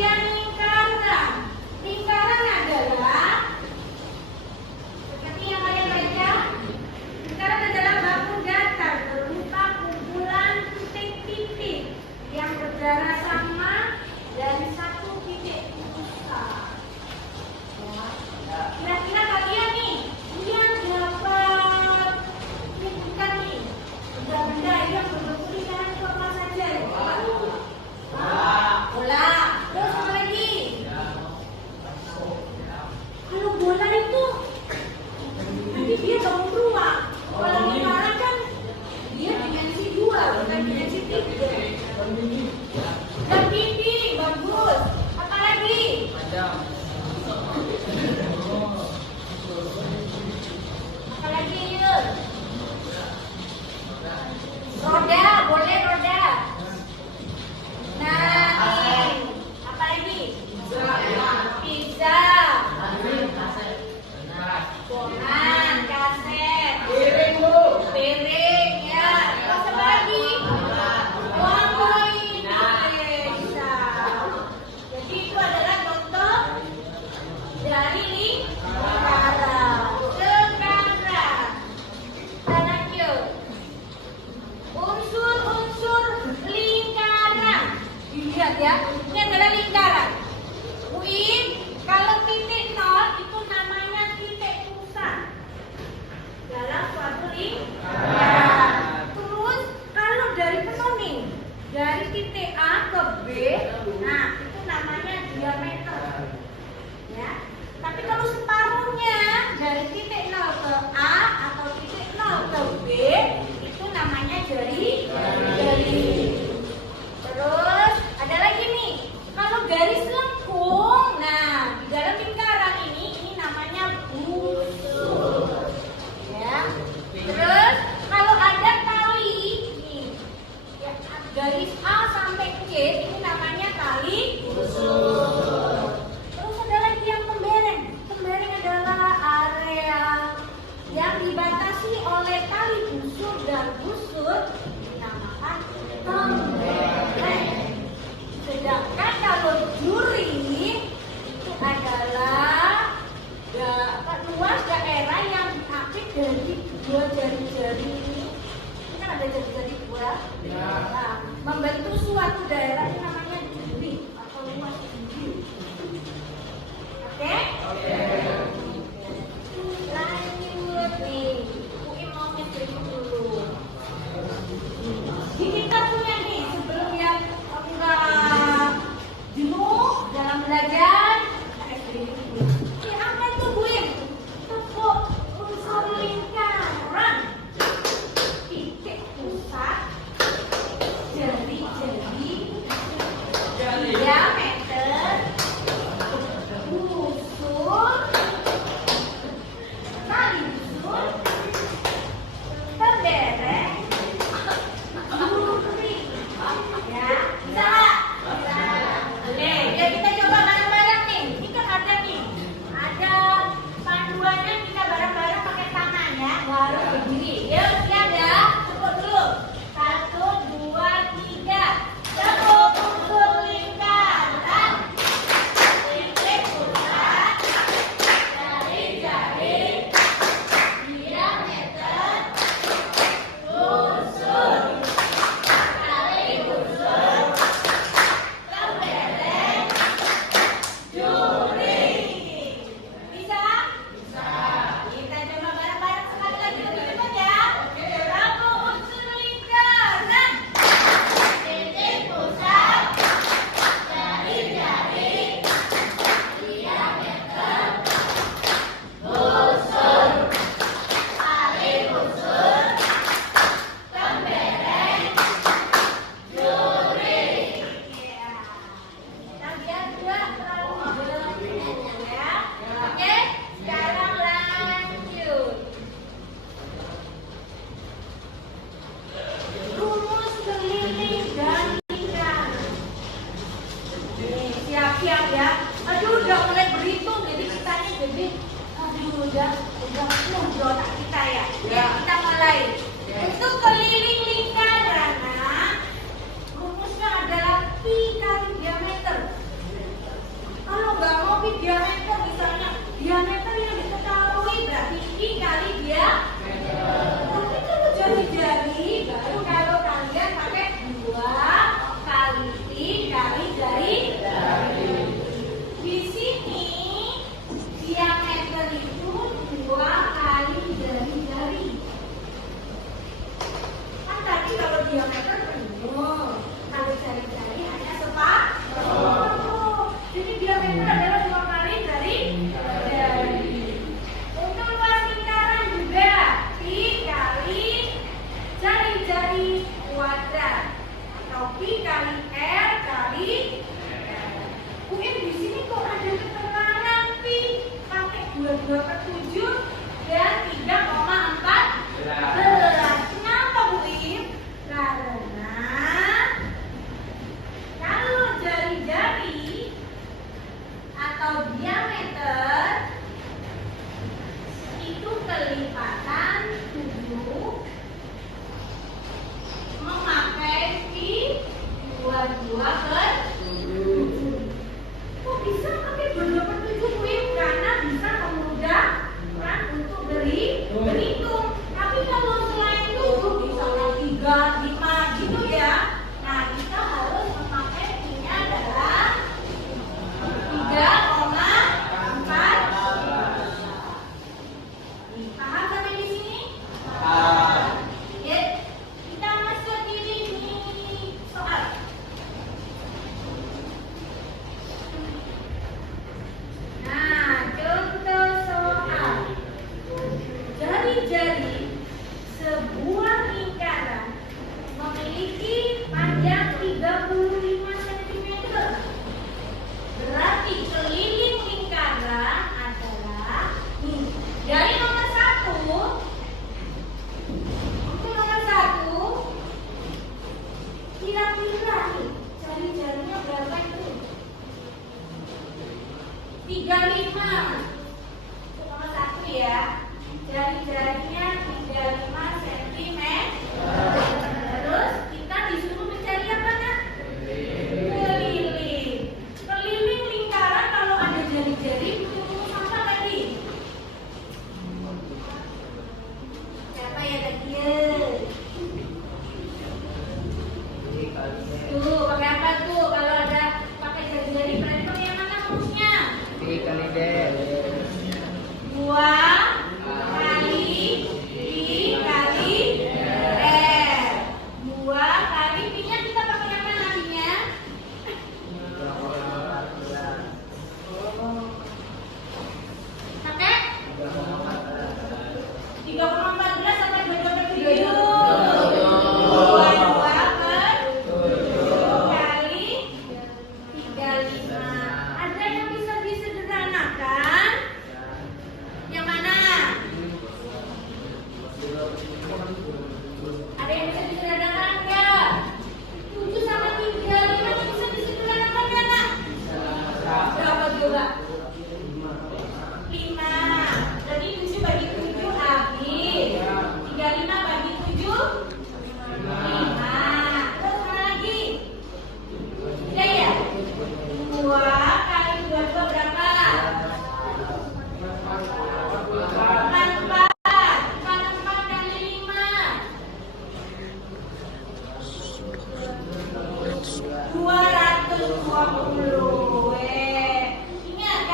bagian lingkaran. Lingkaran adalah seperti yang kalian baca. Lingkaran adalah baku datar berupa kumpulan titik-titik yang berdarah sama dari satu titik pusat. Kira-kira kalian nih yang dapat bukan nih benda-benda yang berbentuk lingkaran itu apa saja? Bola. Terus apa lagi? Kalau bola itu nanti dia bangun rumah. Kalau lingkaran kan dia dimensi 2 bukan dimensi 3. Dan pipi bagus. Apa lagi? Apa lagi yuk? Roda, boleh roda. Nah, apa lagi? Pizza. Bongan, kaset. Piring, ya. Terus apa lagi? Woi, bisa. Jadi itu adalah contoh dari lingkaran. Sekarang kita lanjut. Unsur-unsur lingkaran. Dilihat ya, ini adalah lingkaran. Win, kalau titik 0 itu namanya titik pusat dalam suatu lingkaran. Terus kalau dari penuh nih, dari titik A ke B, nah itu namanya diameter. Ya. Tapi kalau separuhnya dari titik 0 ke A atau titik 0 ke B, itu namanya jari. Terus ada lagi nih, kalau garis lengkung, nah di dalam lingkaran ini namanya busur. Ya. Terus kalau ada tali nih, ya, garis A sampai C ini namanya tali busur. Terus ada lagi yang tembereng. Tembereng adalah area yang dibatasi oleh tali busur dan busur dinamakan tembereng. Sedangkan kalau juri itu adalah luas daerah yang diapit dari dua jari-jari ini. Ini kan ada jari-jari dua. Nah, membentuk suatu daerah ini namanya juri atau luas juri. Oke? Lanjut nih. UI mau nge-brief dulu. Jadi kita punya nih sebelum yang enggak jenuh dalam belajar, kita apa itu Buim? Tepuk unsur lingkaran, titik pusat, jari-jari, diameter, busur, tali busur, tembereng, juri. Ya, bisa? Oke, ya kita coba bareng-bareng nih. Ini kan ada nih, ada panduannya, kita bareng-bareng pakai tangan ya. Harus begini. Yuk, siap ya. Tepuk dulu. 1, 2, 3. Tepuk unsur lingkaran. Titik pusat. Jari-jari. Diameter. Busur. Tali busur. Tembereng. Juri. Bisa? Bisa. Kita coba bareng-bareng sekali lagi lebih cepat ya. Tepuk unsur lingkaran. Titik pusat. Jari-jari. Diameter. Busur. Tali busur. Tembereng. Juri. Iya. Kita biar juga terlalu jelas ya. Oke, sekarang lanjut. Rumus keliling dan lingkaran. Nih, siap-siap ya. Aduh, udah mulai berhitung, jadi kitanya jadi udah penuh otak kita ya. Ya, kita mulai. Untuk keliling lingkaran, nah, rumusnya adalah pi kali diameter. diameter misalnya. Diameter yang diketahui berarti I kali dia. Tapi kalau jari-jari baru kalau kalian pakai 2 kali I kali jari. Di sini diameter itu 2 kali jari-jari. Kan tadi kalau diameter penuh, kalau jari-jari hanya separuh. Jadi diameter adalah 2 kali jari. Untuk luas lingkaran juga I kali jari-jari kuadrat atau I kali R kali. Di sini kok ada keterangan pi pakai 22/7 dan 3,14. Kenapa Bu Im? Karena kalau jari-jari atau diameter itu kelipatan 7 memakai pi 22/7. Kok bisa pakai 22/7 Bu Im? Karena bisa memudahkan untuk berhitung. Tapi kalau selain itu misalnya 3, 5 gitu ya. Nah, kita harus memakai pi-nya adalah 3,4. Paham sampai di sini? Ya, kita masuk ini soal. Nah, contoh soal. Jari-jari sebuah lingkaran memiliki panjang 35 cm. Berarti keliling lingkaran adalah jari nomor 1. Untuk nomor 1 kira-kira nih jari-jarinya berapa itu? 35. Untuk nomor 1 ya. Jari-jarinya 35 cm. Terus kita disuruh mencari apa nak? Keliling. Keliling lingkaran kalau ada jari-jari butuh rumus apa tadi? Siapa ya tadi ya? Tuh, pakai apa tuh? Kalau ada pakai jari-jari berarti pakai yang mana rumusnya? I kali D. 2 kali I kali R. 2 kali pi-nya kita pakai apa nantinya? Pakai 3,14 sampai 22/7. 22/7 kali 35. Ada yang bisa disederhanakan? Yang mana? Ada yang bisa disederhanakan enggak? 7 sama 35 bisa disederhanakan enggak, Nak? Berapa coba? 5. Jadi 7 bagi 7 habis. 35 bagi 7 5. Terus mana lagi? Udah ya? 2 kali 22 berapa? 4 kali 5. 220. Ingat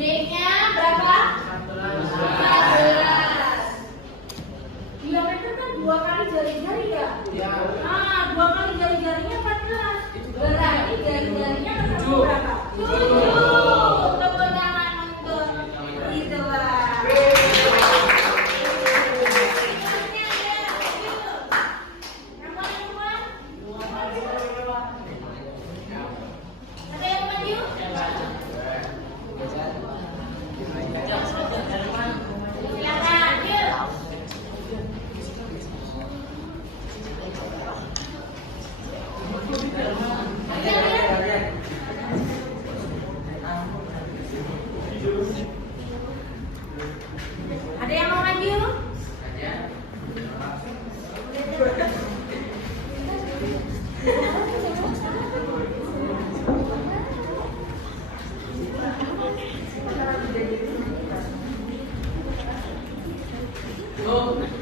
D-nya berapa? 14. Diameter kan 2 kali jari-jari ya? Ya. Nah, 2 kali jari-jarinya 14. Berarti jari-jarinya ketemu berapa? 7. Tepuk tangan untuk Ridwan. Ada yang maju? Silakan, yuk. Ada yang mau maju? Tuh.